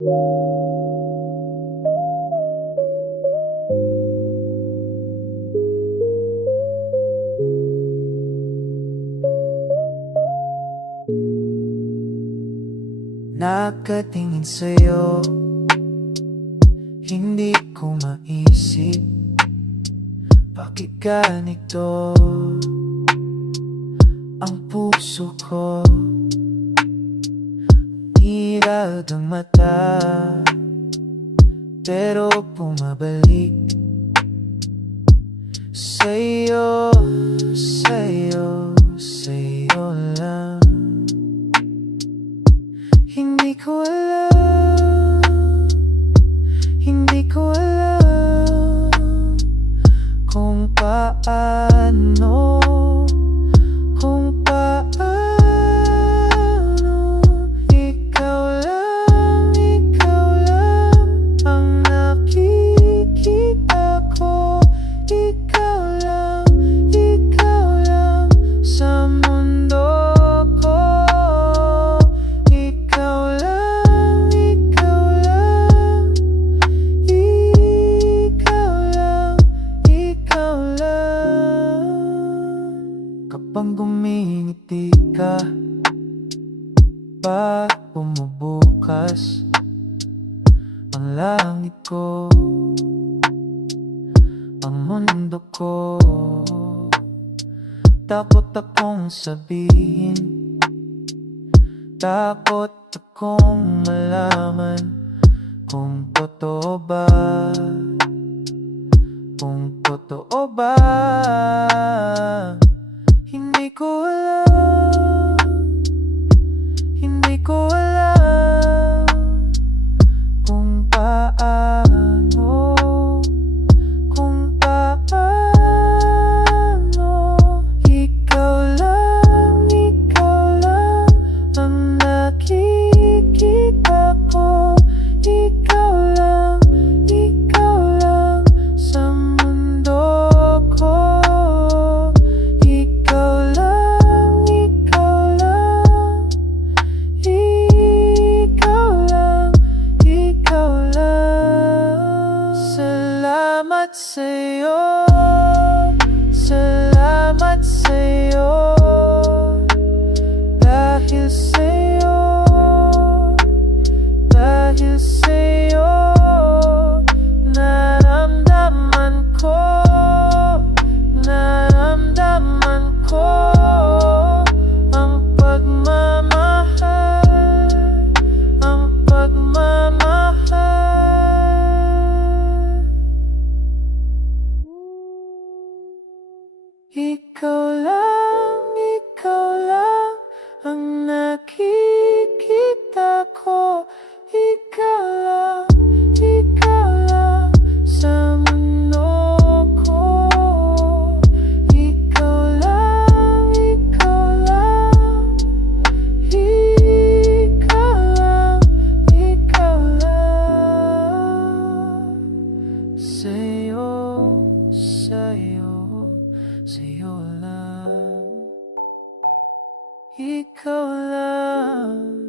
Nakatingin sa'yo, hindi ko maisip bakit ganito ang puso ko. Tirag ang mata, pero bumabalik sa'yo, sa'yo, sa'yo lang. Hindi ko alam, hindi ko alam kung paano, kung paano. Ikaw lang ang nakikita ko. Ikaw lang sa mundo ko. Ikaw lang, ikaw lang, ikaw lang, ikaw lang. Kapag gumingiti ka, pa bumubukas ang langit ko, ang mundo ko. Takot akong sabihin, takot akong malaman kung totoo ba, kung totoo ba. Hindi ko alam, hindi ko alam kung paano, kung paano. Ikaw lang ang nakikita ko. Ikaw lang sa mundo ko. Ikaw lang, ikaw lang, ikaw lang. Salamat sa'yo, salamat sa'yo. Dahil sa'yo, dahil sa'yo, naramdaman ko, naramdaman ko ang pagmamahal, ang pagmamahal. Ikaw lang ang nakikita ko. Ikaw lang sa mundo ko. Ikaw lang, ikaw lang, ikaw lang. Sa'yo, sa'yo, sa'yo lang. Ikaw lang.